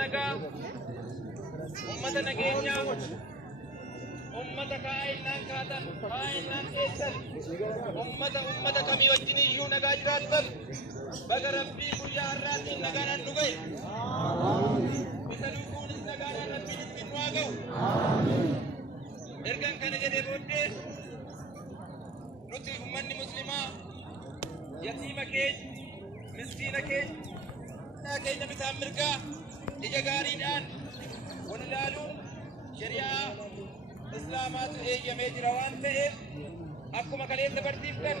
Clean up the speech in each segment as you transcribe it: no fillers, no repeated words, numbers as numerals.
nagaa, ummata nageenyaa, ummata kaa'inaan kaatan, kaa'inaan eessan, ummata kamii wajjin iyyuu nagaa jiraattan, baga rabbii guyyaa har'aatiin nagaadhaan nu ga'e. Isa lubbuunis nagaadhaan rabbiin ittiin nu haa ga'u. Ergan kana jedhee booddee nuti ummanni muslimaa yatiima keenya, miskiina keenya bitaan mirgaa ija gaariidhaan wal ilaaluun shari'aa islaamaatu eeyyamee jira waan ta'eef akkuma kaleessa barsiiftan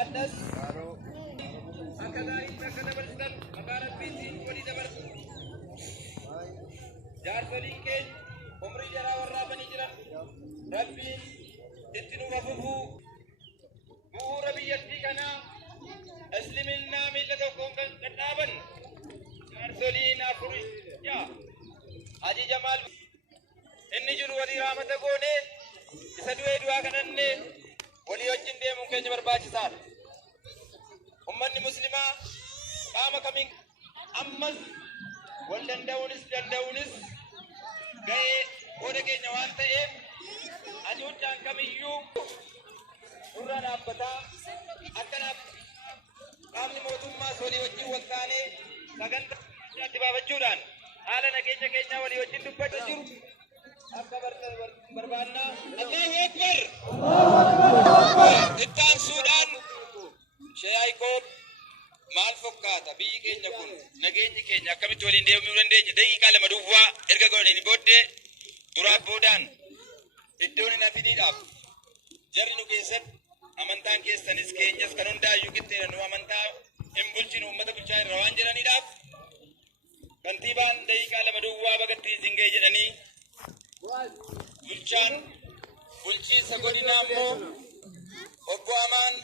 addas akka gaariitti akka dabarsitan maqaa rabbiitiin walii dabarsu. Jaarsoliin keenya umrii jaraa warraafanii jiran rabbiin itti nuuf fufuu bu'uura biyyattii kanaa isliminnaa miila tokkoon kan dhadhaaban jaarsoliin afuri Haji Jamaal inni jiru walii raamata goonee isa du'ee du'aa kadhannee walii wajjin deemuun keenya barbaachisaadha. Ummanni muslimaa qaama kamiin ammas wal danda'uunis ga'ee qooda keenya waan ta'eef ajuuddaan kamiyyuu nurra dhaabbataa akkanaaf qaamni mootummaas walii wajjin wal taanee sagantaa itti baafachuudhaan haala nageenya keenyaa walii wajjin dubbachaa jiru akka barbaannaa. Allahu Akbar. Ittaan suudhaan Sheeyaayikoo maal fakkaata biyyi keenya kun nageenyi keenya akkamitti waliin deemuu dandeenya? Daqiiqaa lama duwwaa erga gooneen booddee duraaf boodaan iddoon hin hafiniidhaaf jarri nu keessatti amantaan keessanis keenyas kan hundaayyuu qixxeedha. Nu amantaa hin bulchinu uummata bulchaa irra waan jedhaniidhaaf kantiibaan daqiiqaa lama duwwaa bagattiin singee jedhanii bulchaan bulchiinsa godinaa immoo obbo Amaan